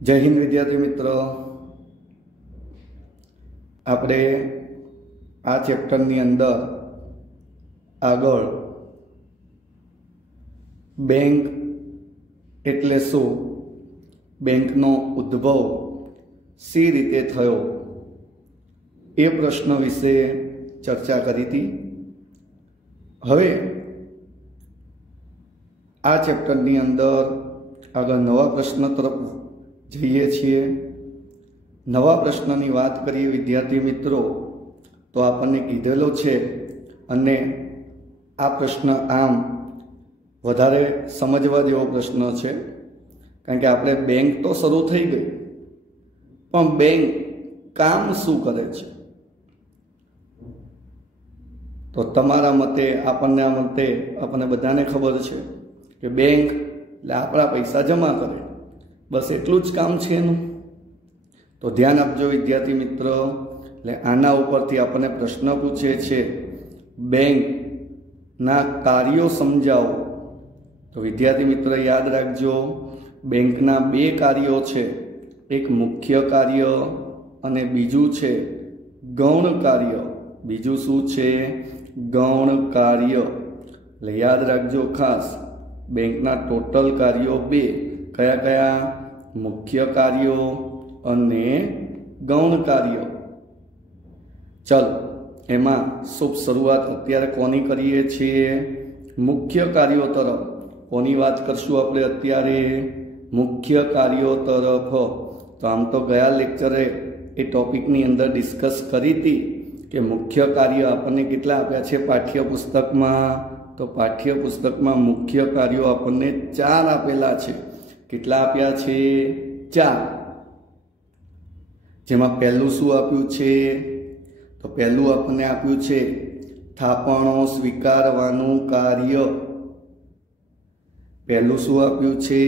जय हिंद विद्यार्थी मित्रों, आपणे आ चेप्टरनी अंदर आगळ बैंक एटले शुं, बेंकनो उद्भव सी रीते थयो ए प्रश्न विषे चर्चा करी थी। हवे आ चेप्टरनी अंदर आगळ नवा प्रश्न तरफ जईए छीए। नवा प्रश्ननी बात करिए विद्यार्थी मित्रों तो आपने कीधेलो छे अने आ प्रश्न आम वधारे समझवा जेवो प्रश्न छे, कारण के आपणे बैंक तो शरू थई गई पण बैंक काम शुं करे छे? तो तमारा मते आपने बधाने खबर छे कि बैंक એટલે આપણા પૈસા જમા કરે, बस एटલું જ काम छे एनुं। तो ध्यान आपजो विद्यार्थी मित्र, એટલે આના ઉપરથી આપણને પ્રશ્ન પૂછે છે बैंक ना कार्यों समझाओ। तो विद्यार्थी मित्र याद राखजो, बैंकना बे कार्यों छे, एक मुख्य कार्य अने बीजू छे गौण कार्य। बीजू शुं छे? गौण कार्य। એટલે याद राखजो खास, बैंकना टोटल कार्यों बे, कया कया? मुख्य कार्यों अने गौण कार्यों। चलो एमां शुभ शुरुआत अत्यारे कोनी करीए छीए? मुख्य कार्यों तरफ। कोनी बात करशुं आपणे अत्यारे? मुख्य कार्यों तरफ। तो आम तो गया लेक्चरे ए टॉपिकनी अंदर डिस्कस करी थी कि मुख्य कार्य आपने केटला आप्या छे पाठ्यपुस्तकमां। तो पाठ्यपुस्तकमां मुख्य कार्यों आपने 4 आपेला छे। केटला आप्या छे? 4। जेमां पहेलुं शुं आप्युं छे? तो पहेलुं आपने आप्युं छे थापणो स्वीकारवानुं कार्य। पहेलुं शुं आप्युं छे?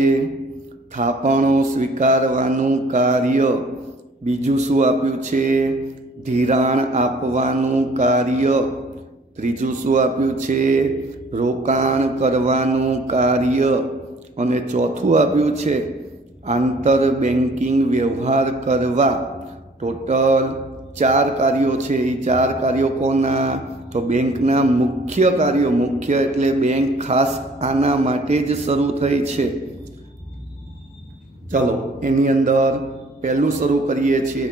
थापणो स्वीकारवानुं कार्य। बीजुं शुं आप्युं छे? धिराण आपवानुं कार्य। त्रीजुं शुं आप्युं छे? रोकाण करवानुं कार्य। अने चौथुं आप्युं छे आंतर बेंकिंग व्यवहार करवा। टोटल 4 कार्यों छे। ए 4 कार्यों कोना? तो बेंकना मुख्य कार्यों। मुख्य एटले बैंक खास आना माटे ज शरू थई छे। चलो एनी अंदर पहेलुं शरू करीए छीए,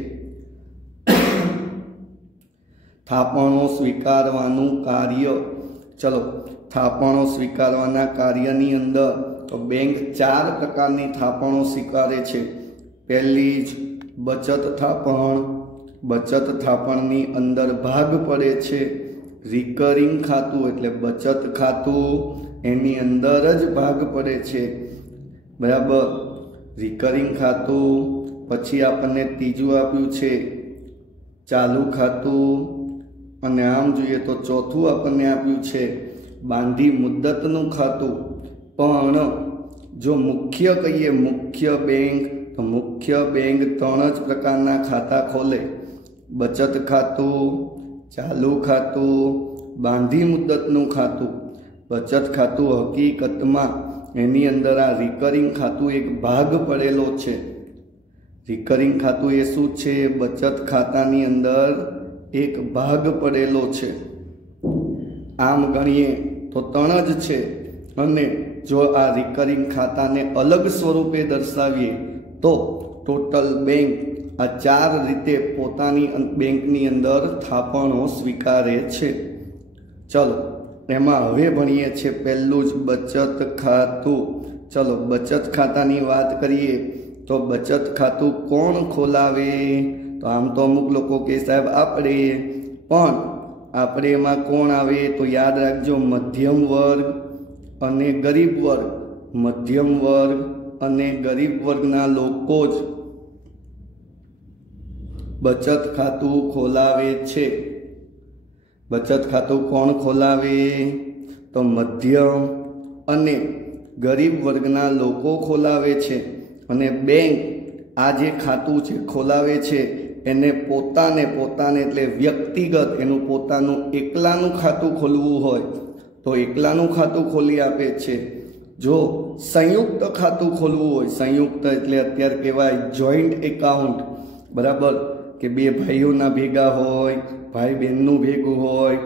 थापणो स्वीकारवानुं कार्य। चलो थापणो स्वीकारवाना कार्यनी अंदर तो बैंक 4 प्रकारनी थापणो स्वीकारे छे। पहली ज बचत थापण। बचत थापणनी अंदर भाग पड़े छे रिकरिंग खातुं, एटले बचत खातुं एनी अंदर ज भाग पड़े छे, बराबर। रिकरिंग खातुं। पछी आपने तीजुं आप्युं छे चालू खातुं, अने आम जोईए तो चौथुं आपने आप्युं छे बांधी मुद्दतनुं खातुं। पण जो मुख्य कहीए मुख्य बैंक, तो मुख्य बैंक 3 ज प्रकारना खाता खोले, बचत खातुं, चालू खातुं, बांधी मुद्दतनुं खातुं। बचत खातुं हकीकतमां एनी अंदर आ रिकरिंग खातुं एक भाग पड़ेलो छे। रिकरिंग खातुं ए शुं छे? बचत खातानी अंदर एक भाग पड़ेलो छे। आम गणीए तो 3 ज छे, अने जो आ रिकरिंग खाता ने अलग स्वरूपे दर्शावीए तो टोटल बैंक आ 4 रीते पोतानी बेंकनी अंदर थापणो स्वीकारे छे। चलो एमां हवे भणीए छे पहेलुं ज बचत खातुं। चलो बचत खातानी बात करीए तो बचत खातुं कोण खोलावे? तो आम तो अमुक लोको के साहेब आपणे, पण आपणे एमां कोण आवे? तो याद राखजो मध्यम वर्ग अने गरीब वर्ग। मध्यम वर्ग अने गरीब वर्गना लोको ज बचत खातुं खोलावे छे। बचत खातुं कोण खोलावे? तो मध्यम अने गरीब वर्गना लोको खोलावे छे। अने बैंक आ जे खातुं छे खोलावे छे एने पोताने एटले व्यक्तिगत एनुं पोतानुं एकलानुं खातुं खोलवुं होय तो एकलानुं खातुं खोली आपे छे। जो संयुक्त खातुं खोलवुं होय, संयुक्त एटले अत्यारे कहेवाय जॉइंट एकाउंट, बराबर के बे भाईओना भेगा होय, भाई बहननुं भेगुं होय,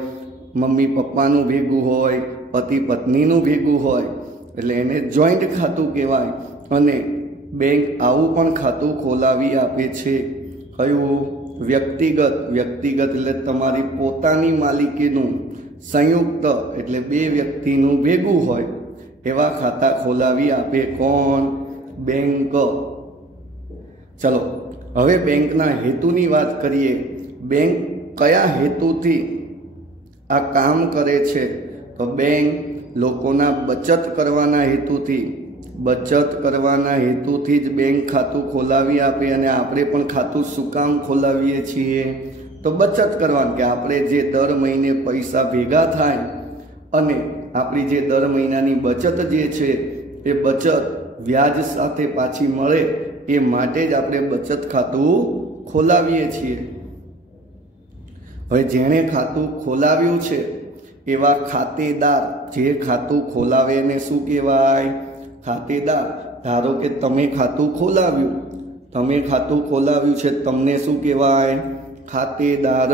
मम्मी पप्पानुं भेगुं होय, पति पत्नीनुं भेगुं होय एटले एने जॉइंट खातुं कहेवाय। अने बैंक आवुं पण खातुं खोलावी आपे छे। कयुं? व्यक्तिगत, व्यक्तिगत एटले तमारी पोतानी मालिकीनुं, संयुक्त एटले बे व्यक्तिनुं भेगुं होय एवा खाता खोलावी आपे कोण? बैंक। चलो हवे बेंकना हेतुनी वात करीए। बैंक कया हेतुथी आ काम करे छे? तो बैंक लोकोना बचत करवाना हेतुथी, बचत करवाना हेतुथी ज बैंक खातुं खोलावी आपे। अने आपणे पण खातुं शुं काम खोलावीए छीए? तो बचत करवानुं, के आपणे जे दर महीने पैसा भेगा थाय अने आपणी जे दर महीनानी बचत जे छे ए बचत व्याज साथे पाછી मळे ए माटे ज आपणे बचत खातुं खोलावीए छीए। हवे जेणे खातुं खोलाव्युं छे एवा खातेदार, जे खातुं खोलावे ने शुं कहेवाय? खातेदार। धारो के तमे खातुं खोलाव्युं, तमे खातुं खोलाव्युं छे, तमने शुं कहेवाय? खातेदार।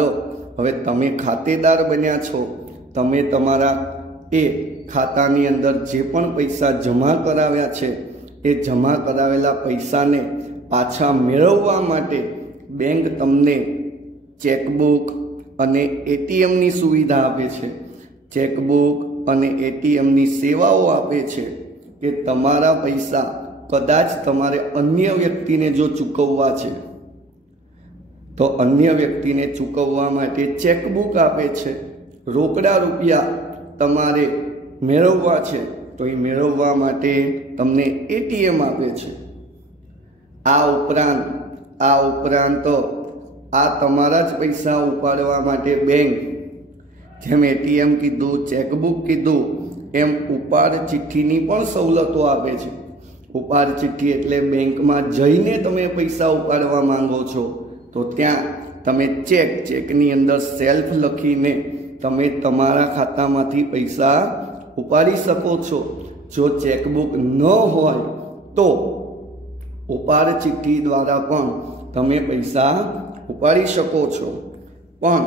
हवे तमे खातेदार बन्या छो, तमे तमारा ए खातानी अंदर जे पण पैसा जमा कराव्या छे ए जमा करावेला पैसाने पाछा मेळववा माटे बैंक तमने चेकबुक अने एटीएम नी सुविधा आपे छे। चेकबुक अने एटीएम नी सेवाओ आपे छे के तमारा पैसा कदाच तमारे अन्य व्यक्तिने जो चूकववा छे तो अन्य व्यक्तिने चूकववा माटे चेकबुक आपे छे। रोकड़ा रूपिया तमारे मेळववा छे तो ए मेळववा माटे तमने एटीएम आपे छे। आ उपरांत आ तमारा ज पैसा उपाडवा माटे बैंक, जेम एटीएम कीधुं, चेकबुक कीधुं एम उपाड चिठ्ठीनी पण सवलतो आपे छे। उपाड चिठ्ठी एटले बेंकमां जईने तमे पैसा उपाडवा मांगो छो तो त्यां तमे चेकनी अंदर सेल्फ लखीने तमे तमारा खातामांथी पैसा उपाड़ी शको छो। जो चेकबुक न होय तो उपाड़ चिठ्ठी द्वारा पण तमे पैसा उपाड़ी शको छो। पण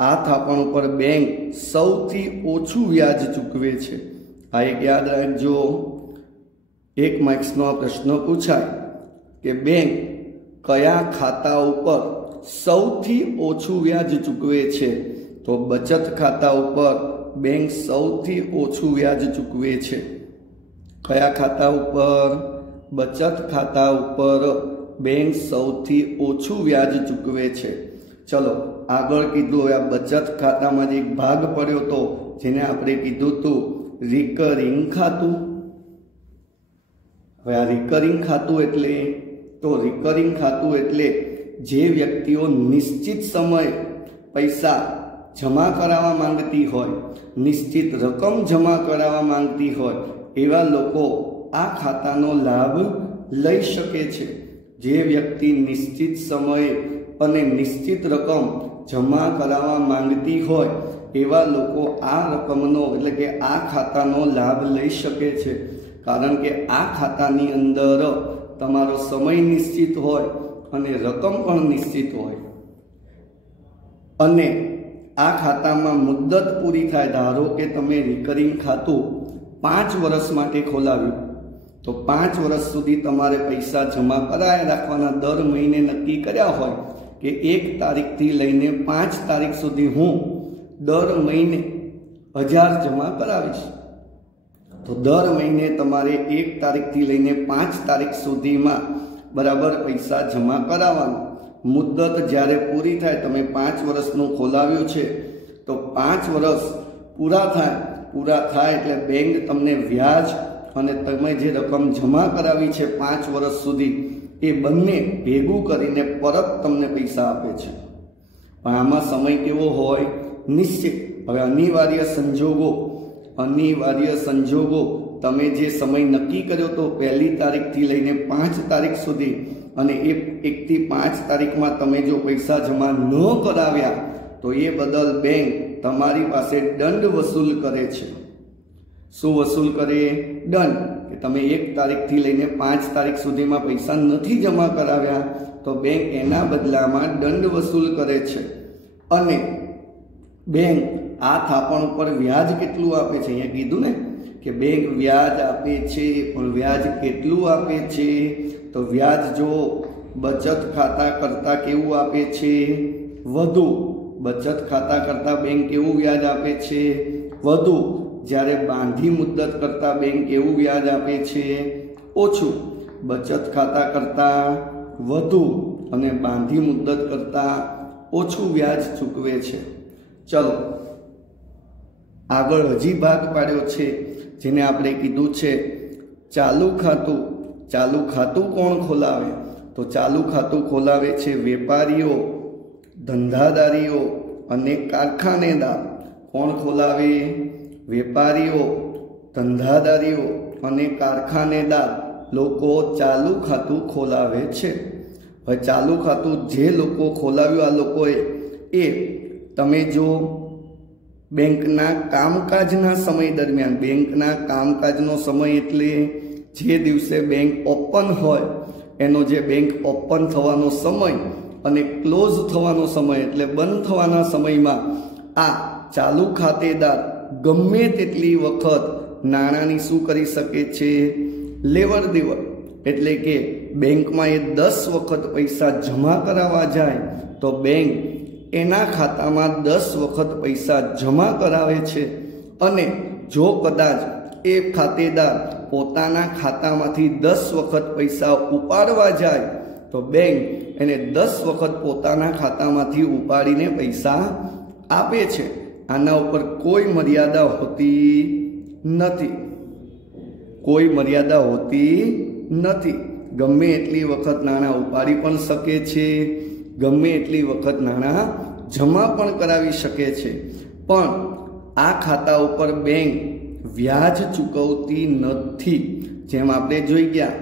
आ थापण पर बैंक सौथी ओछुं व्याज चूकवे छे। आ एक याद राखजो, एक मार्क्सनो प्रश्न पूछाय के बैंक कया खाता उपर सौथी ओछुं व्याज चूकवे छे? तो बचत खाता उपर बैंक सौथी ओछुं व्याज चूकवे छे। कया खाता उपर? बचत खाता उपर बैंक सौथी ओछुं व्याज चूकवे छे। चलो आगळ कीधुं, आ बचत खातामां ज एक भाग पड्यो तो जेने आपणे कीधुं हतुं रिकरिंग खातुं। हवे आ रिकरिंग खातुं एटले? तो रिकरिंग खातुं एटले जे व्यक्तिओ निश्चित समय पैसा जमा करावा मांगती होय, निश्चित रकम जमा करावा मांगती होय एवा लोको आ खातानो लाभ लई शके छे। जे व्यक्ति निश्चित समय अने निश्चित रकम जमा करावा मांगती होय एवा लोको आ रकमनो एटले के आ खातानो लाभ लई शके छे। कारण के आ खातानी अंदर तमारो समय निश्चित होय अने रकम पण निश्चित होय। अने आ खातामां मुद्दत पूरी थाय, धारो के तमे रिकरिंग खातुं 5 वर्ष माटे खोलाव्युं तो 5 वर्ष सुधी तमारे पैसा जमा कराया राखवाना। दर महीने नक्की कर्या होय के 1 तारीख थी लईने 5 तारीख सुधी हूँ दर महीने 1000 जमा करावीश। तो दर महीने तमारे 1 तारीख थी लईने 5 तारीख सुधीमां बराबर पैसा जमा करावाना। मुद्दत ज्यारे पूरी थाय, तमे 5 वर्षनुं खोलाव्युं छे तो 5 वर्ष पूरा थाय एटले बैंक तमने व्याज अने तमे जे रकम जमा करावी छे 5 वर्ष सुधी ए बंने भेगुं करीने परत तमने पैसा आपे छे। पण आमां समय केवो होय? निश्चित। हवे अनिवार्य संजोगो तमे जे समय नक्की कर्यो तो 1 तारीख थी लईने 5 तारीख सुधी अने 1 થી 5 तारीखमां तमे जो पैसा जमा न कराव्या तो ए बदल बैंक तमारी पासे दंड वसूल करे छे। शुं वसूल करे? दंड। કે તમે 1 તારીખથી લઈને 5 તારીખ સુધીમાં પૈસા નથી જમા કરાવ્યા તો બેંક એના બદલામાં દંડ વસૂલ કરે છે અને બેંક આ થાપણ ઉપર વ્યાજ કેટલું આપે છે? અહીંયા કીધું ને કે બેંક વ્યાજ આપે છે, પણ વ્યાજ કેટલું આપે છે? તો વ્યાજ જો બચત ખાતા કરતા કેવું આપે છે? વધુ. બચત ખાતા કરતા બેંક કેવું વ્યાજ આપે છે? વધુ. જ્યારે બાંધી મુદ્દત કરતા બેંક કેવું વ્યાજ આપે છે? ઓછું. બચત ખાતા કરતા વધુ અને બાંધી મુદ્દત કરતા ઓછું વ્યાજ ચૂકવે છે. ચલો આગળ હજી ભાગ પાડ્યો છે જેને આપણે કીધું છે ચાલુ ખાતું. ચાલુ ખાતું કોણ ખોલાવે? તો ચાલુ ખાતું ખોલાવે છે વેપારીઓ, ધંધાદારીઓ અને કારખાનેદાર. કોણ ખોલાવે? વેપારીઓ, ધંધાદારીઓ અને કારખાનેદાર લોકો ચાલુ ખાતું ખોલાવે છે. હવે ચાલુ ખાતું જે લોકો ખોલાવ્યું આ લોકોએ એ તમે જો બેંકના કામકાજના સમય દરમિયાન, બેંકના કામકાજનો સમય એટલે જે દિવસે બેંક ઓપન હોય એનો જે બેંક ઓપન થવાનો સમય અને ક્લોઝ થવાનો સમય એટલે બંધ થવાના સમયમાં આ ચાલુ ખાતેદાર ગમે તેટલી વખત નાણાંની શું કરી શકે છે? લેવડ દેવડ. એટલે કે બેંકમાં એ 10 વખત પૈસા જમા કરાવવા જાય તો બેંક એના ખાતામાં 10 વખત પૈસા જમા કરાવે છે અને જો કદાચ એ ખાતેદાર પોતાના ખાતામાંથી 10 વખત પૈસા ઉપાડવા જાય તો બેંક એને 10 વખત પોતાના ખાતામાંથી ઉપાડીને પૈસા આપે છે. આના ઉપર કોઈ મર્યાદા હોતી નથી. કોઈ મર્યાદા હોતી નથી. ગમે એટલી વખત નાણાં ઉપાડી પણ શકે છે, ગમે એટલી વખત નાણાં જમા પણ કરાવી શકે છે. પણ આ ખાતા ઉપર બેંક વ્યાજ ચૂકવતી નથી. જેમ આપણે જોઈ ગયા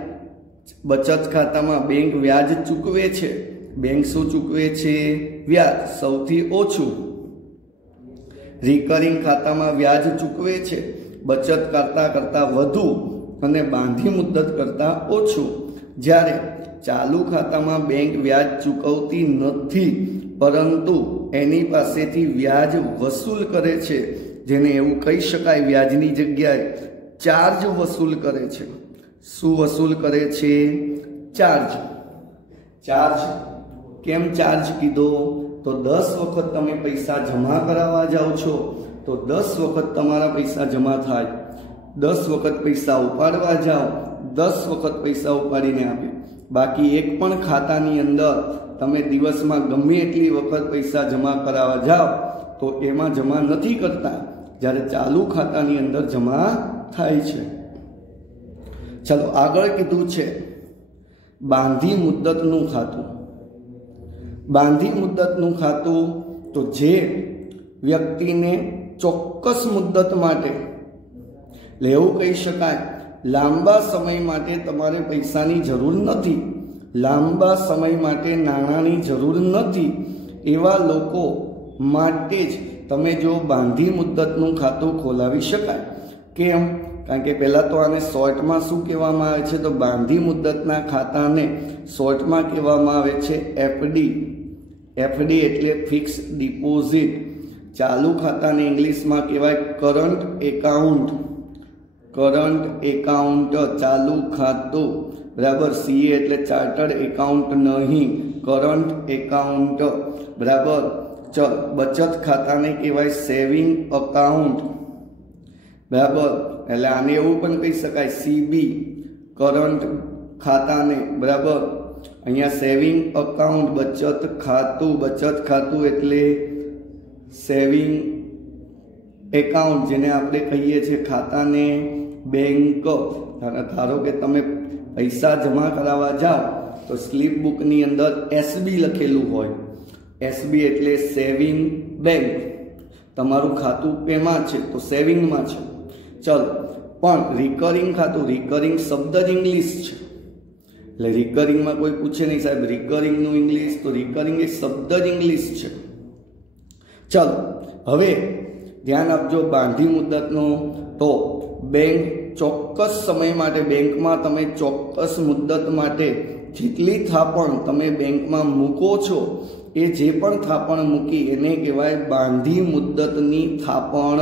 બચત ખાતામાં બેંક વ્યાજ ચૂકવે છે. બેંક શું ચૂકવે છે? વ્યાજ સૌથી ઓછું. રિકરિંગ ખાતામાં વ્યાજ ચૂકવે છે, બચત ખાતા કરતાં વધુ અને બાંધી મુદ્દત કરતાં ઓછું. જ્યારે ચાલુ ખાતામાં બેંક વ્યાજ ચૂકવતી નથી પરંતુ એની પાસેથી વ્યાજ વસૂલ કરે છે, જેને એવું કહી શકાય વ્યાજની જગ્યાએ ચાર્જ વસૂલ કરે છે. શું વસૂલ કરે છે? ચાર્જ. ચાર્જ કેમ ચાર્જ કીધો? તો 10 વખત તમે પૈસા જમા કરાવવા જાઓ છો તો 10 વખત તમારા પૈસા જમા થાય. 10 વખત પૈસા ઉપાડવા જાઓ 10 વખત પૈસા ઉપાડીને આપે. બાકી એક પણ ખાતાની અંદર તમે દિવસમાં ગમે એટલી વખત પૈસા જમા કરાવવા જાઓ તો એમાં જમા નથી કરતા, જ્યારે ચાલુ ખાતાની અંદર જમા થાય છે. ચાલો આગળ કીધું છે બાંધી મુદ્દતનું ખાતું. બાંધી મુદ્દતનું ખાતું તો જે વ્યક્તિને ચોક્કસ મુદ્દત માટે, એટલે એવું કહી શકાય લાંબા સમય માટે તમારે પૈસાની જરૂર નથી, લાંબા સમય માટે નાણાંની જરૂર નથી, એવા લોકો માટે જ તમે જો બાંધી મુદ્દતનું ખાતું ખોલાવી શકાય. કેમ? કારણ કે પહેલાં તો આને શોર્ટમાં શું કહેવામાં આવે છે? તો બાંધી મુદ્દતના ખાતાને શોર્ટમાં કહેવામાં આવે છે એફડી. એફડી એટલે ફિક્સ ડિપોઝિટ. ચાલુ ખાતાને ઇંગ્લિશમાં કહેવાય કરંટ એકાઉન્ટ. કરંટ એકાઉન્ટ, ચાલુ ખાતું, બરાબર. સીએ એટલે ચાર્ટર્ડ એકાઉન્ટ નહીં, કરંટ એકાઉન્ટ, બરાબર. ચલ બચત ખાતાને કહેવાય સેવિંગ અકાઉન્ટ, બરાબર. એટલે આને એવું પણ કહી શકાય સીબી, કરંટ ખાતાને, બરાબર. અહીંયા સેવિંગ અકાઉન્ટ, બચત ખાતું. બચત ખાતું એટલે સેવિંગ એકાઉન્ટ, જેને આપણે કહીએ છીએ ખાતાને બેંક. ધારો કે તમે પૈસા જમા કરાવવા જાઓ તો સ્લીપ બુકની અંદર એસબી લખેલું હોય. એસબી એટલે સેવિંગ બેંક. તમારું ખાતું એમાં છે તો સેવિંગમાં છે. ચલો, પણ રિકરિંગ ખાતું, રિકરિંગ શબ્દ જ ઇંગ્લિશ છે એટલે રિકરિંગમાં કોઈ પૂછે નહીં સાહેબ રિકરિંગનું ઇંગ્લિશ, તો રિકરિંગ એ શબ્દ જ ઇંગ્લિશ છે. ચલો હવે ધ્યાન આપજો બાંધી મુદ્દતનો. તો બેંક ચોક્કસ સમય માટે બેંકમાં તમે ચોક્કસ મુદ્દત માટે જેટલી થાપણ તમે બેંકમાં મૂકો છો એ જે પણ થાપણ મૂકી એને કહેવાય બાંધી મુદ્દતની થાપણ।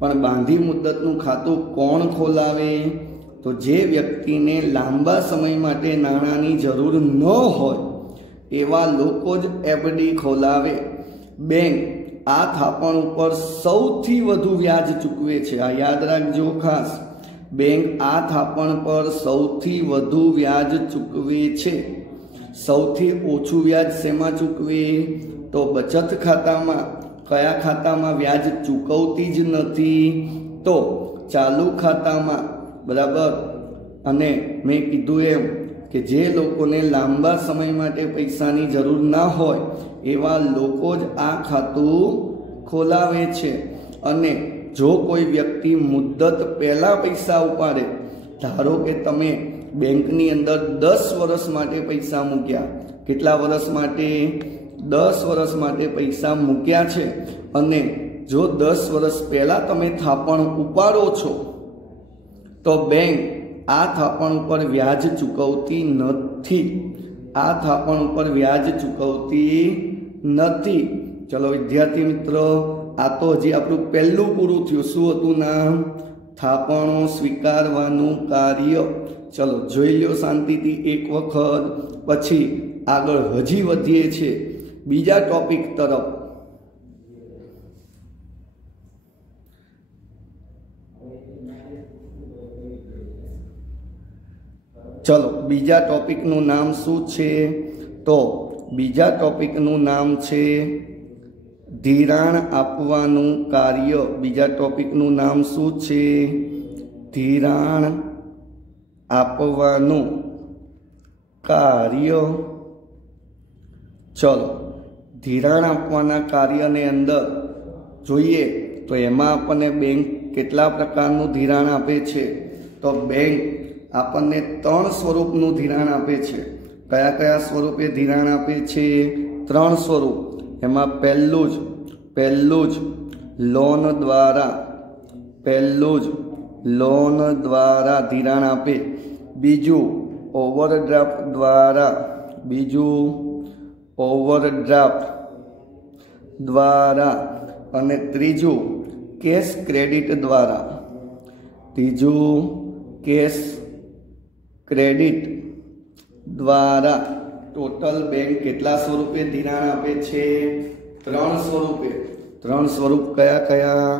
પણ બાંધી મુદ્દતનું ખાતું કોણ ખોલાવે? તો જે વ્યક્તિને લાંબા સમય માટે નાણાંની જરૂર ન હોય એવા લોકો જ એફડી ખોલાવે। બેંક આ થાપણ ઉપર સૌથી વધુ વ્યાજ ચૂકવે છે। આ યાદ રાખજો ખાસ, બેંક આ થાપણ પર સૌથી વધુ વ્યાજ ચૂકવે છે। સૌથી ઓછું વ્યાજ શેમાં ચૂકવે? તો બચત ખાતામાં। કયા ખાતામાં વ્યાજ ચૂકવતી જ નથી? તો ચાલુ ખાતામાં, બરાબર। અને મેં કીધું એમ કે જે લોકોને લાંબા સમય માટે પૈસાની જરૂર ના હોય એવા લોકો જ આ ખાતું ખોલાવે છે। અને જો કોઈ વ્યક્તિ મુદ્દત પહેલાં પૈસા ઉપાડે, ધારો કે તમે બેંકની અંદર 10 વર્ષ માટે પૈસા મૂક્યા, કેટલા વર્ષ માટે? 10 વર્ષ માટે પૈસા મૂક્યા છે, અને જો 10 વર્ષ પહેલાં તમે થાપણ ઉપાડો છો તો બેંક આ થાપણ ઉપર વ્યાજ ચૂકવતી નથી। આ થાપણ ઉપર વ્યાજ ચૂકવતી નથી। ચલો વિદ્યાર્થી મિત્રો, આ તો હજી આપણું પહેલું પૂરું થયું। શું હતું નામ? થાપણો સ્વીકારવાનું કાર્ય। ચલો જોઈ લો શાંતિથી એક વખત, પછી આગળ હજી વધીએ છીએ બીજા ટોપિક તરફ। ચલો બીજા ટોપિકનું નામ શું છે? તો બીજા ટોપિકનું નામ છે ધિરાણ આપવાનું કાર્ય। બીજા ટોપિકનું નામ શું છે? ધિરાણ આપવાનું કાર્ય। ચલો ધિરાણ આપવાના કાર્યની અંદર જોઈએ તો એમાં આપણને બેંક કેટલા પ્રકારનું ધિરાણ આપે છે? તો બેંક આપણને 3 સ્વરૂપનું ધિરાણ આપે છે। કયા કયા સ્વરૂપે ધિરાણ આપે છે? 3 સ્વરૂપ। એમાં પહેલું જ લોન દ્વારા ધિરાણ આપે। બીજું ઓવરડ્રાફ્ટ દ્વારા, અને ત્રીજું કેશ ક્રેડિટ દ્વારા। ટોટલ બેંક કેટલા સ્વરૂપે ધિરાણ આપે છે? 3 સ્વરૂપે। 3 સ્વરૂપ કયા કયા?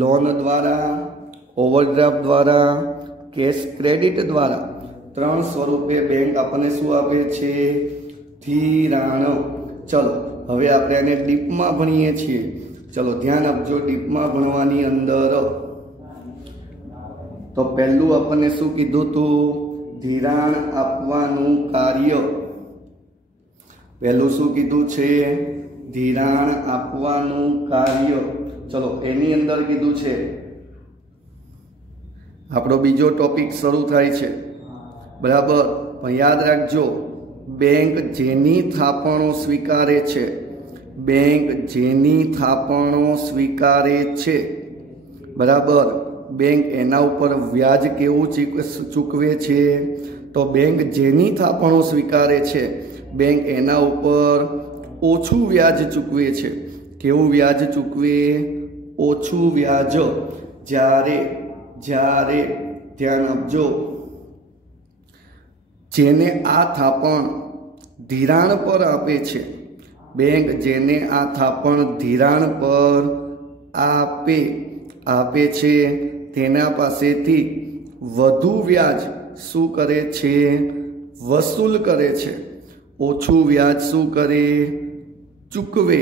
લોન દ્વારા, ઓવરડ્રાફ્ટ દ્વારા, કેશ ક્રેડિટ દ્વારા। 3 સ્વરૂપે બેંક આપણને શું આપે છે? ધિરાણ। ચલો હવે આપણે આને ડીપમાં ભણીએ છીએ। ચલો ધ્યાન આપજો, ડીપમાં ભણવાની અંદર તો પહેલું આપણને શું કીધું હતું? ધિરાણ આપવાનું કાર્ય। પહેલું શું કીધું છે? ધિરાણ આપવાનું કાર્ય। ચલો એની અંદર કીધું છે, આપણો બીજો ટોપિક શરૂ થાય છે, બરાબર। પણ યાદ રાખજો, બેંક જેની થાપણો સ્વીકારે છે, બરાબર, બેંક એના ઉપર વ્યાજ કેવું ચૂકવે છે? તો બેંક જેની થાપણો સ્વીકારે છે બેંક એના ઉપર ઓછું વ્યાજ ચૂકવે છે। કેવું વ્યાજ ચૂકવે? ઓછું વ્યાજ। જ્યારે ધ્યાન આપજો, જેને આ થાપણ ધિરાણ પર આપે છે, બેંક જેને આ થાપણ ધિરાણ પર આપે છે તેના પાસેથી વધુ વ્યાજ શું કરે છે? વસૂલ કરે છે। ઓછું વ્યાજ શું કરે? ચૂકવે,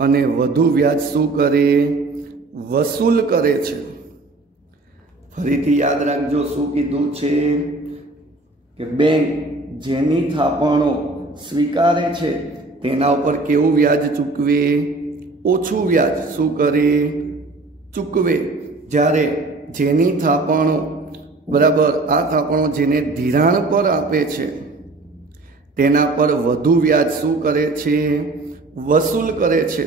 અને વધુ વ્યાજ શું કરે? વસૂલ કરે છે। ફરીથી યાદ રાખજો, શું કીધું છે? કે બેંક જેની થાપણો સ્વીકારે છે તેના ઉપર કેવું વ્યાજ ચૂકવે? ઓછું વ્યાજ શું કરે? ચૂકવે। જ્યારે જેની થાપણો, બરાબર, આ થાપણો જેને ધિરાણ પર આપે છે તેના પર વધુ વ્યાજ શું કરે છે? વસૂલ કરે છે।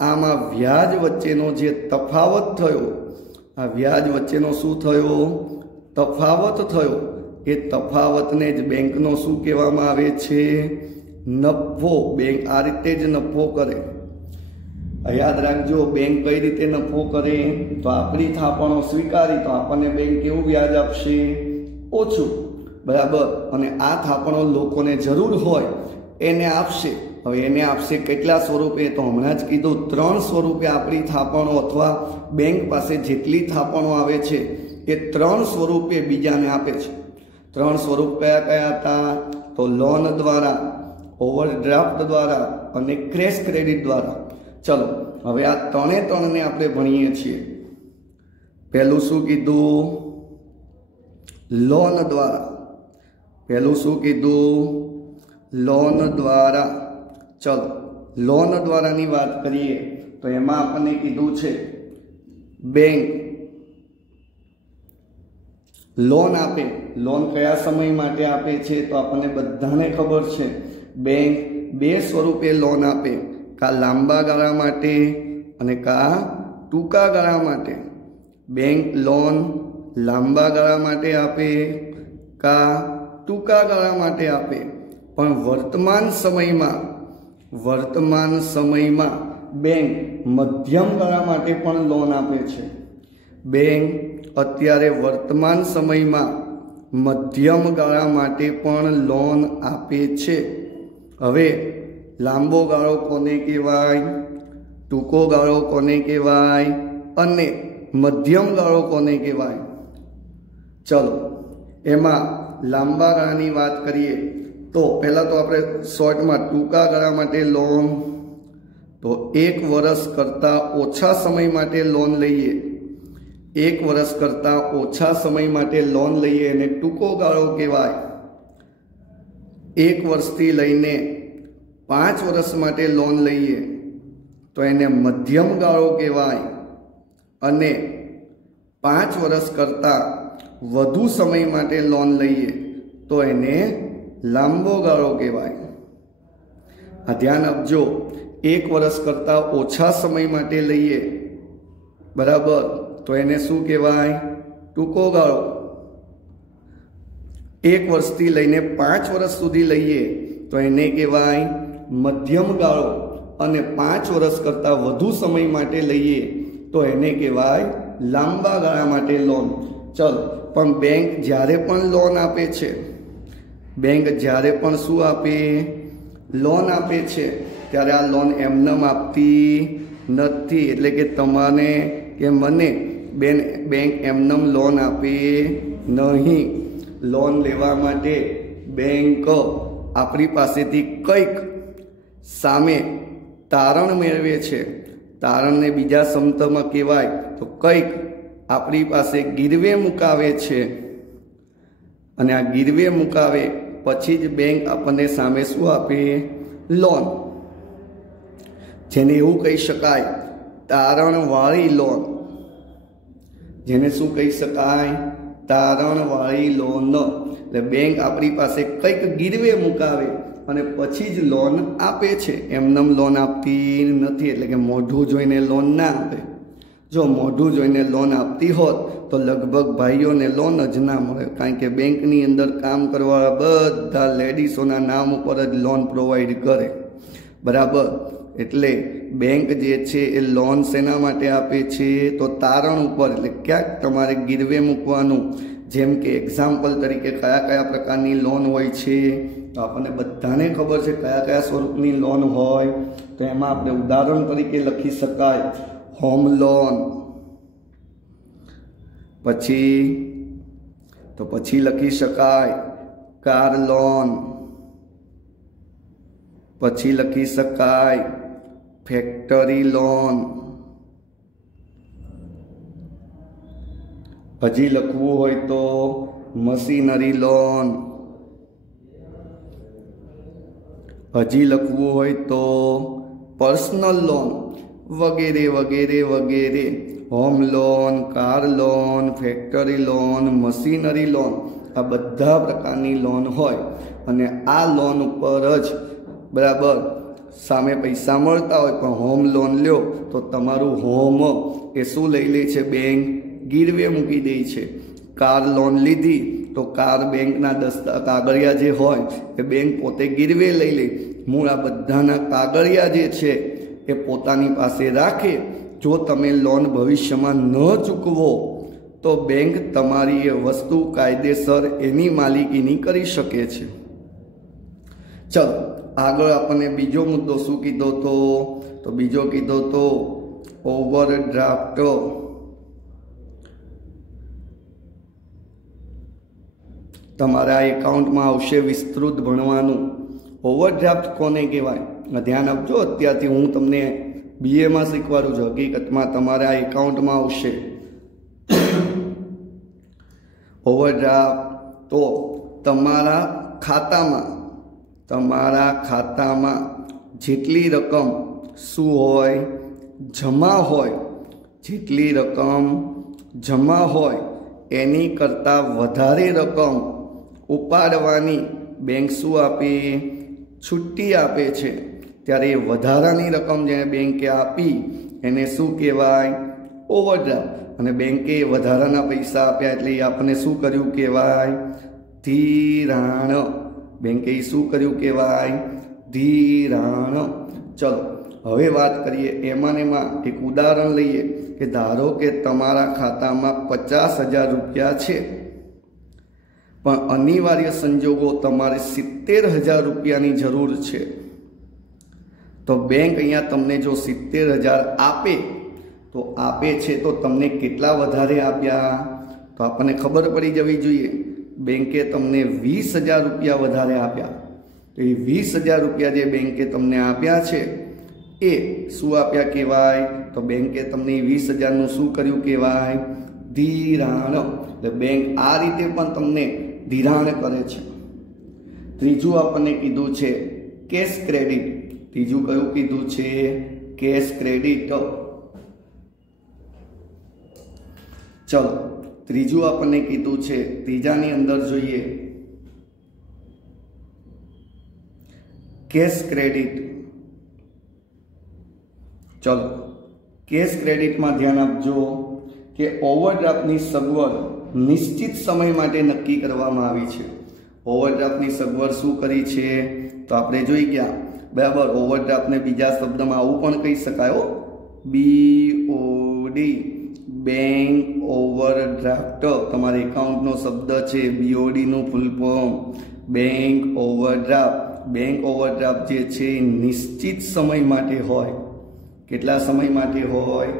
આમાં વ્યાજ વચ્ચેનો જે તફાવત થયો, આ વ્યાજ વચ્ચેનો શું થયો? તફાવત થયો। એ તફાવતને જ બેંકનો શું કહેવામાં આવે છે? નફો। બેંક આ રીતે જ નફો કરે। યાદ રાખજો, બેંક કઈ રીતે નફો કરે? તો આપણી થાપણો સ્વીકારી તો આપણને બેંક કેવું વ્યાજ આપશે? ઓછું, બરાબર। અને આ થાપણો લોકોને જરૂર હોય એને આપશે। હવે એને આપશે કેટલા સ્વરૂપે? તો હમણાં જ કીધું, 3 સ્વરૂપે આપણી થાપણો અથવા બેંક પાસે જેટલી થાપણો આવે છે એ 3 સ્વરૂપે બીજાને આપે છે। 3 સ્વરૂપ કયા કયા હતા? તો લોન દ્વારા, ઓવરડ્રાફ્ટ દ્વારા અને ક્રેશ ક્રેડિટ દ્વારા। ચલો હવે આ ત્રણને આપણે ભણીએ છીએ। પહેલું શું કીધું? લોન દ્વારા। પહેલું શું કીધું? લોન દ્વારા। ચલો લોન દ્વારાની વાત કરીએ તો એમાં આપણને કીધું છે બેંક લોન આપે। લોન કયા સમય માટે આપે છે? તો આપણને બધાને ખબર છે, બેંક 2 સ્વરૂપે લોન આપે, કા લાંબા ગાળા માટે અને કા ટૂંકા ગાળા માટે। બેંક લોન લાંબા ગાળા માટે આપે કા ટૂંકા ગાળા માટે આપે। પણ વર્તમાન સમયમાં બેંક મધ્યમ ગાળા માટે પણ લોન આપે છે। બેંક અત્યારે વર્તમાન સમયમાં મધ્યમ ગાળા માટે પણ લોન આપે છે। હવે લાંબો ગાળો કોને કહેવાય? ટૂંકો ગાળો કોને કહેવાય? અને મધ્યમ ગાળો કોને કહેવાય? ચલો એમાં લાંબા ગાળાની વાત કરીએ તો પહેલાં તો આપણે શોર્ટમાં ટૂંકા ગાળા માટે લોન, તો 1 વર્ષ કરતાં ઓછા સમય માટે લોન લઈએ। 1 વર્ષ કરતાં ઓછા સમય માટે લોન લઈએ અને ટૂંકો ગાળો કહેવાય। 1 વર્ષથી લઈને 5 વર્ષ માટે લોન લઈએ તો એને મધ્યમ ગાળો કહેવાય। અને 5 વર્ષ કરતાં વધુ સમય માટે લોન લઈએ તો એને લાંબો ગાળો કહેવાય। આ ધ્યાન આપજો, 1 વર્ષ કરતાં ઓછા સમય માટે લઈએ, બરાબર, તો એને શું કહેવાય? ટૂંકો ગાળો। 1 વર્ષથી લઈને 5 વર્ષ સુધી લઈએ તો એને કહેવાય મધ્યમ ગાળો। અને 5 વર્ષ કરતાં વધુ સમય માટે લઈએ તો એને કહેવાય લાંબા ગાળા માટે લોન। ચલો, પણ બેંક જ્યારે પણ લોન આપે છે, બેંક જ્યારે પણ શું આપે? લોન આપે છે, ત્યારે આ લોન એમનેમ આપતી નથી। એટલે કે તમારે કે મને બેંક એમનેમ લોન આપે નહીં। લોન લેવા માટે બેંક આપણી પાસેથી કંઈક સામે તારણ મેળવે છે। તારણને બીજા શબ્દમાં કહેવાય તો કંઈક આપણી પાસે ગીરવે મુકાવે છે, અને આ ગીરવે મુકાવે પછી જ બેંક આપણને સામે શું આપે? લોન। જેને એવું કહી શકાય તારણવાળી લોન। જેને શું કહી શકાય? તારણવાળી લોન। એટલે બેંક આપણી પાસે કંઈક ગીરવે મુકાવે અને પછી જ લોન આપે છે, એમનેમ લોન આપતી નથી। એટલે કે મોઢું જોઈને લોન ના આપે। જો મોઢું જોઈને લોન આપતી હોત તો લગભગ ભાઈઓને લોન જ ના મળે, કારણ કે બેંકની અંદર કામ કરવાવાળા બધા લેડીઝોના નામ ઉપર જ લોન પ્રોવાઈડ કરે, બરાબર। એટલે બેંક જે છે એ લોન શેના માટે આપે છે? તો તારણ ઉપર, એટલે ક્યાંક તમારે ગીરવે મૂકવાનું। જેમ કે એક્ઝામ્પલ તરીકે કયા કયા પ્રકારની લોન હોય છે? તો આપણને બધાને ખબર છે કયા કયા સ્વરૂપની લોન હોય। તો એમાં આપણે ઉદાહરણ તરીકે લખી શકાય હોમ લોન, પછી લખી શકાય કાર લોન, પછી લખી શકાય ફેક્ટરી લોન, હજી લખવું હોય તો મશીનરી લોન, હજી લખવું હોય તો પર્સનલ લોન, વગેરે વગેરે વગેરે। Home loan, car loan, factory loan, machinery loan, આ બધા પ્રકારની લોન હોય અને આ લોન ઉપર જ, બરાબર, સામે પૈસા મળતા હોય। પણ હોમ લોન લ્યો તો તમારું હોમ એ શું લઈ લે છે? બેંક ગીરવે મૂકી દે છે। કાર લોન લીધી તો કાર બેંકના કાગળિયા જે હોય એ બેંક પોતે ગીરવે લઈ લે। મૂળ આ બધાના કાગળિયા જે છે એ પોતાની પાસે રાખે। જો તમે લોન ભવિષ્યમાં ન ચૂકવો તો બેંક તમારી એ વસ્તુ કાયદેસર એની માલિકીની કરી શકે છે। ચલો આગળ આપણને બીજો મુદ્દો શું કીધો તો બીજો કીધો તો ઓવરડ્રાફ્ટ। તમારા એકાઉન્ટમાં આવશે વિસ્તૃત ભણવાનું। ઓવરડ્રાફ્ટ કોને કહેવાય ધ્યાન આપજો। અત્યારથી હું તમને બીએમાં શીખવાડું છું, હકીકતમાં તમારા એકાઉન્ટમાં આવશે ઓવરડ્રાફ્ટ। તો તમારા ખાતામાં જેટલી રકમ શું હોય જમા હોય, જેટલી રકમ જમા હોય એની કરતાં વધારે રકમ ઉપાડવાની બેંક શું આપે છુટ્ટી આપે છે। ત્યારે એ વધારાની રકમ જેને બેંકે આપી એને શું કહેવાય ઓવરડ્રાફ્ટ। અને બેંકે વધારાના પૈસા આપ્યા એટલે એ આપણને શું કર્યું કહેવાય ધિરાણ। બેંકે શું કર્યું કહેવાય ધિરાણ। ચલો હવે વાત કરીએ એમાં એક ઉદાહરણ લઈએ કે ધારો કે તમારા ખાતામાં 50,000 રૂપિયા છે, પણ અનિવાર્ય સંજોગો તમારે 70,000 રૂપિયાની જરૂર છે। તો બેંક અહીંયા તમને જો 70,000 આપે છે તો તમને કેટલા વધારે આપ્યા તો આપણને ખબર પડી જવી જોઈએ। બેંકે તમને 20,000 રૂપિયા વધારે આપ્યા। તો એ 20,000 રૂપિયા જે બેંકે તમને આપ્યા છે એ શું આપ્યા કહેવાય તો બેંકે તમને 20,000નું શું કર્યું કહેવાય ધિરાણ। એટલે બેંક આ રીતે પણ તમને ધિરાણ કરે છે। ત્રીજું આપણને કીધું છે કેશ ક્રેડિટ। ત્રીજું કયું કીધું છે કેશ ક્રેડિટ। ચલો ત્રીજું આપણને કીધું છે, ત્રીજાની અંદર જોઈએ કેશ ક્રેડિટ। ચલો કેશ ક્રેડિટમાં ધ્યાન આપજો કે ઓવરડ્રાફ્ટની સગવડ નિશ્ચિત સમય માટે નક્કી કરવામાં આવી છે। ઓવરડ્રાફ્ટની સગવડ શું કરી છે તો આપણે જોઈ ગયા બરાબર। ઓવરડ્રાફ્ટને બીજા શબ્દમાં આવું પણ કહી શકાય BOD બેંક ઓવરડ્રાફ્ટ। તમારા એકાઉન્ટનો શબ્દ છે BOD નું full form bank overdraft. Bank overdraft જે છે નિશ્ચિત સમય માટે હોય। કેટલા સમય માટે હોય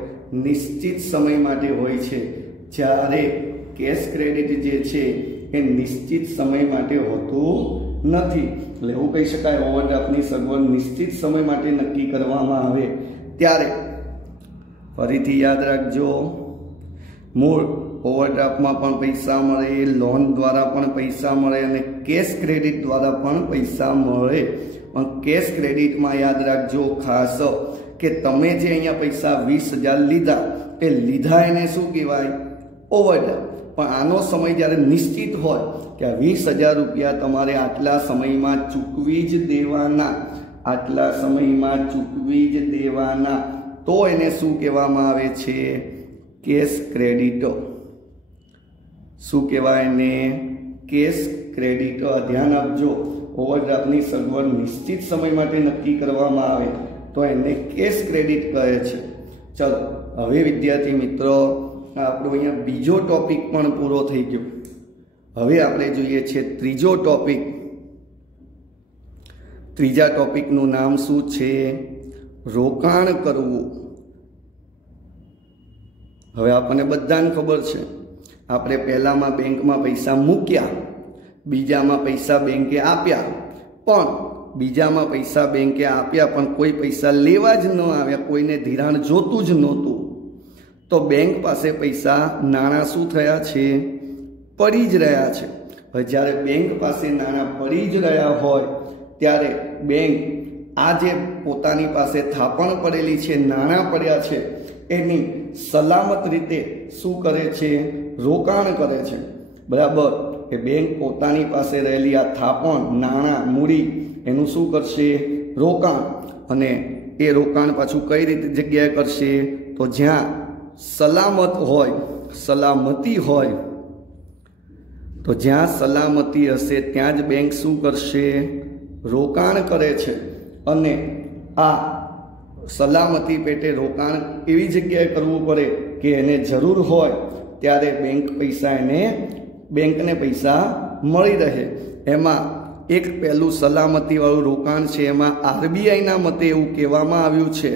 નિશ્ચિત સમય માટે હોય છે, જ્યારે કેશ ક્રેડિટ જે છે એ નિશ્ચિત સમય માટે હોતું નથી। એટલે એવું કહી શકાય ઓવરડ્રાફ્ટની સગવડ નિશ્ચિત સમય માટે નક્કી કરવામાં આવે ત્યારે ફરીથી યાદ રાખજો મૂળ ઓવરડ્રાફ્ટમાં પણ પૈસા મળે, લોન દ્વારા પણ પૈસા મળે અને કેશ ક્રેડિટ દ્વારા પણ પૈસા મળે। પણ કેશ ક્રેડિટમાં યાદ રાખજો ખાસ કે તમે જે અહીંયા પૈસા 20,000 લીધા એ લીધા એને શું કહેવાય ઓવરડ્રાફ્ટ। પણ આનો સમય જ્યારે નિશ્ચિત હોય કે આ 20,000 રૂપિયા તમારે આટલા સમયમાં ચૂકવી જ દેવાના, આટલા સમયમાં ચૂકવી જ દેવાના, તો એને શું કહેવામાં આવે છે કેશ ક્રેડિટ। શું કહેવાય એને કેશ ક્રેડિટ। ધ્યાન આપજો ઓવરડ્રાફ્ટની સગવડ નિશ્ચિત સમય માટે નક્કી કરવામાં આવે તો એને કેશ ક્રેડિટ કહે છે। ચલો હવે વિદ્યાર્થી મિત્રો આપણો અહીંયા બીજો ટોપિક પણ પૂરો થઈ ગયો। હવે આપણે જોઈએ છે ત્રીજો ટોપિક। ત્રીજા ટોપિકનું નામ શું છે રોકાણ કરવું। હવે આપણને બધાને ખબર છે આપણે પહેલામાં બેંકમાં પૈસા મૂક્યા, બીજામાં પૈસા બેંકે આપ્યા, પણ બીજામાં પૈસા બેંકે આપ્યા પણ કોઈ પૈસા લેવા જ ન આવ્યા, કોઈને ધિરાણ જોતું જ નહોતું, તો બેંક પાસે પૈસા નાણાં શું થયા છે પડી જ રહ્યા છે। હવે જ્યારે બેંક પાસે નાણાં પડી જ રહ્યા હોય ત્યારે બેંક આ જે પોતાની પાસે થાપણ પડેલી છે, નાણાં પડ્યા છે, એની સલામત રીતે શું કરે છે રોકાણ કરે છે બરાબર। એ બેંક પોતાની પાસે રહેલી આ થાપણ નાણાં મૂડી એનું શું કરશે રોકાણ, અને એ રોકાણ પાછું કઈ રીતે જગ્યાએ કરશે તો જ્યાં સલામત હોય સલામતી હોય તો જ્યાં સલામતી હશે ત્યાં જ બેંક શું કરશે? રોકાણ કરે છે। અને આ સલામતી પેટે રોકાણ એવી જગ્યાએ કરવું પડે કે એને જરૂર હોય ત્યારે બેંકને પૈસા મળી રહે। એમાં એક પહેલું સલામતીવાળું રોકાણ છે। એમાં આરબીઆઈના મતે એવું કહેવામાં આવ્યું છે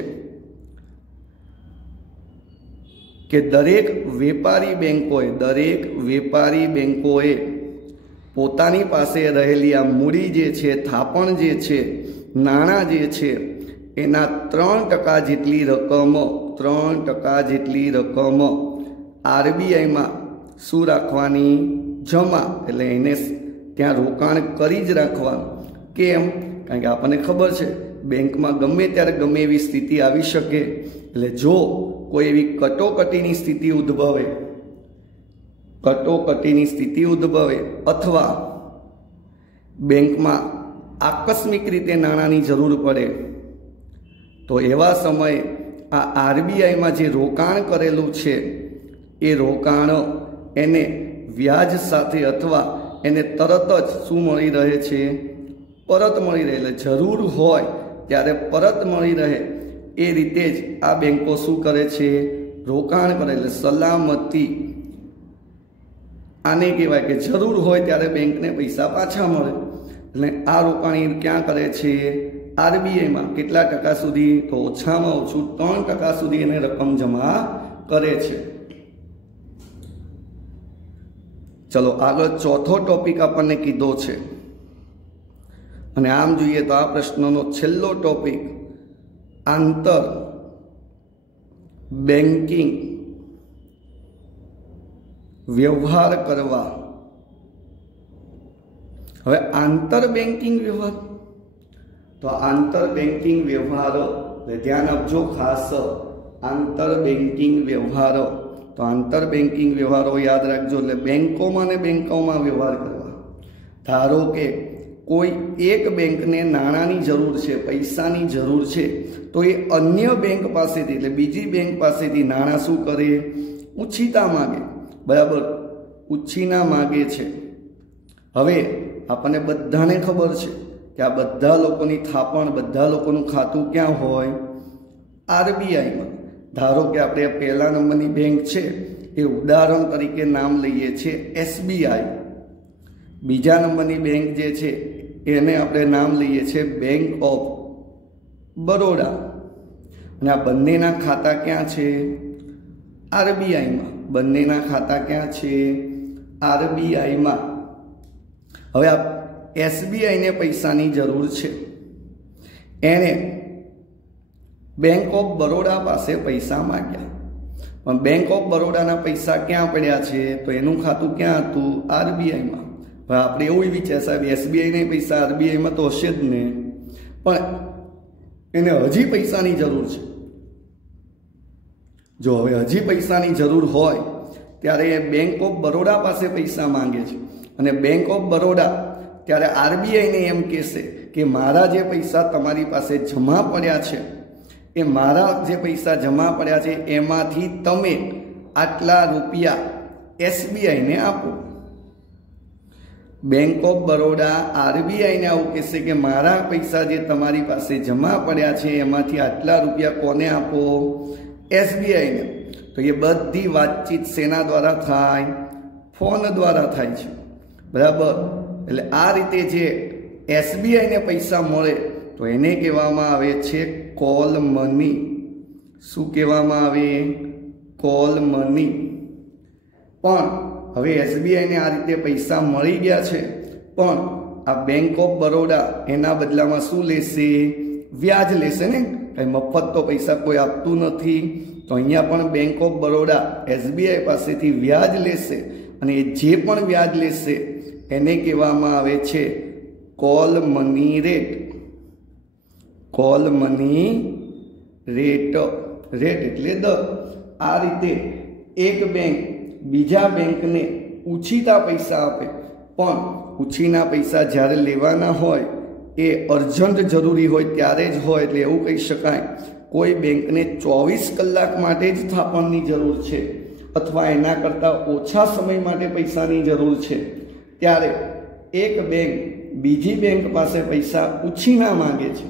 કે દરેક વેપારી બેંકોએ પોતાની પાસે રહેલી આ મૂડી જે છે, થાપણ જે છે, નાણાં જે છે એના 3% જેટલી રકમ આરબીઆઈમાં શું રાખવાની? જમા। એટલે એને ત્યાં રોકાણ કરી જ રાખવાનું। કેમ? કારણ કે આપણને ખબર છે બેંકમાં ગમે ત્યારે ગમે એવી સ્થિતિ આવી શકે। એટલે જો કોઈ એવી કટોકટીની સ્થિતિ ઉદ્ભવે અથવા બેંકમાં આકસ્મિક રીતે નાણાંની જરૂર પડે તો એવા સમયે આ આરબીઆઈમાં જે રોકાણ કરેલું છે એ રોકાણ એને વ્યાજ સાથે અથવા એને તરત જ શું મળી રહે છે? પરત મળી રહે। એટલે જરૂર હોય ત્યારે પરત મળી રહે એ રીતે જ આ બેંકો શું કરે છે? રોકાણ કરે। એટલે સલામતી આને કહેવાય કે જરૂર હોય ત્યારે બેંકને પૈસા પાછા મળે। એટલે આ રોકાણ ક્યાં કરે છે? આરબીઆઈમાં। કેટલા ટકા સુધી? તો ઓછામાં ઓછું 3% સુધી એને રકમ જમા કરે છે। ચલો આગળ ચોથો ટોપિક આપણને કીધો છે અને આમ જોઈએ તો આ પ્રશ્નનો છેલ્લો ટોપિક આંતર બેન્કિંગ વ્યવહાર કરવા। હવે આંતર બેન્કિંગ વ્યવહાર, તો આંતર બેન્કિંગ વ્યવહારો ધ્યાન આપજો ખાસ। આંતર બેન્કિંગ વ્યવહારો, તો આંતર બેન્કિંગ વ્યવહારો યાદ રાખજો। એટલે બેંકોમાં ને બેંકોમાં વ્યવહાર કરવા। ધારો કે કોઈ એક બેંકને નાણાંની જરૂર છે, પૈસાની જરૂર છે, તો એ અન્ય બેંક પાસેથી એટલે બીજી બેંક પાસેથી નાણાં શું કરે? ઉછીતા માગે। બરાબર, ઉછીના માગે છે। હવે આપણને બધાને ખબર છે કે આ બધા લોકોની થાપણ, બધા લોકોનું ખાતું ક્યાં હોય? આરબીઆઈમાં। ધારો કે આપણે પહેલા નંબરની બેંક છે એ ઉદાહરણ તરીકે નામ લઈએ છીએ એસબીઆઈ। બીજા નંબરની બેંક જે છે એને આપણે નામ લઈએ છીએ બેંક ઓફ બરોડા। અને આ બંનેના ખાતા ક્યાં છે? આરબીઆઈમાં। બંનેના ખાતા ક્યાં છે? આરબીઆઈમાં। હવે આ એસબીઆઈને પૈસાની જરૂર છે, એણે બેંક ઓફ બરોડા પાસે પૈસા માંગ્યા, પણ બેંક ઓફ બરોડાના પૈસા ક્યાં પડ્યા છે? તો એનું ખાતું ક્યાં હતું? આરબીઆઈમાં। હવે આપણે એવું વિચાર સાહેબ એસબીઆઈને પૈસા આરબીઆઈમાં તો હશે જ ને, પણ એને હજી પૈસાની જરૂર છે। જો હવે હજી પૈસાની જરૂર હોય ત્યારે એ બેંક ઓફ બરોડા પાસે પૈસા માંગે છે અને બેંક ઓફ બરોડા ત્યારે આરબીઆઈને એમ કહેશે કે મારા જે પૈસા તમારી પાસે જમા પડ્યા છે એ મારા જે પૈસા જમા પડ્યા છે એમાંથી તમે આટલા રૂપિયા એસબીઆઈને આપો। બેંક ઓફ બરોડા આરબીઆઈને આવું કહેશે કે મારા પૈસા જે તમારી પાસે જમા પડ્યા છે એમાંથી આટલા રૂપિયા કોને આપો? એસબીઆઈને। તો એ બધી વાતચીત શેના દ્વારા થાય? ફોન દ્વારા થાય છે। બરાબર, એટલે આ રીતે જે એસબીઆઈને પૈસા મળે તો એને કહેવામાં આવે છે કોલ મની। શું કહેવામાં આવે? Call money. પણ હવે એસબીઆઈને આ રીતે પૈસા મળી ગયા છે, પણ આ બેંક ઓફ બરોડા એના બદલામાં શું લેશે? વ્યાજ લેશે ને, કંઈ મફત તો પૈસા કોઈ આપતું નથી। તો અહીંયા પણ બેંક ઓફ બરોડા એસબીઆઈ પાસેથી વ્યાજ લેશે અને એ જે પણ વ્યાજ લેશે એને કહેવામાં આવે છે call money rate. Call money rate, rate એટલે દર। આ રીતે એક બેંક બીજા બેંકને ઉછીતા પૈસા આપે, પણ ઉછીના પૈસા જ્યારે લેવાના હોય એ અર્જન્ટ જરૂરી હોય ત્યારે જ હોય। એટલે એવું કહી શકાય કોઈ બેંકને 24 કલાક માટે જ થાપણની જરૂર છે અથવા એના કરતાં ઓછા સમય માટે પૈસાની જરૂર છે, ત્યારે એક બેંક બીજી બેંક પાસે પૈસા ઉછીના માંગે છે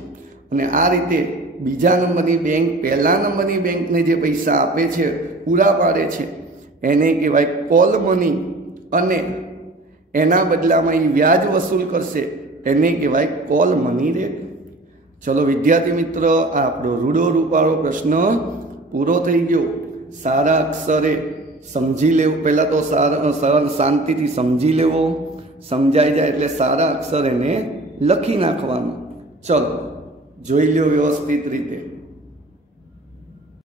અને આ રીતે બીજા નંબરની બેંક પહેલા નંબરની બેંકને જે પૈસા આપે છે, પૂરા પાડે છે, એને કહેવાય કોલ મની અને એના બદલામાં એ વ્યાજ વસૂલ કરશે, એને કહેવાય કોલ મની રેટ. ચલો વિદ્યાર્થી મિત્ર, આ આપણો રૂડો રૂપાળો પ્રશ્ન પૂરો થઈ ગયો. સારા અક્ષરે સમજી લેવું, પહેલાં તો શાંતિથી સમજી લેવો, સમજાઈ જાય એટલે સારા અક્ષર એને લખી નાખવાનું. ચલો જોઈ લો વ્યવસ્થિત રીતે.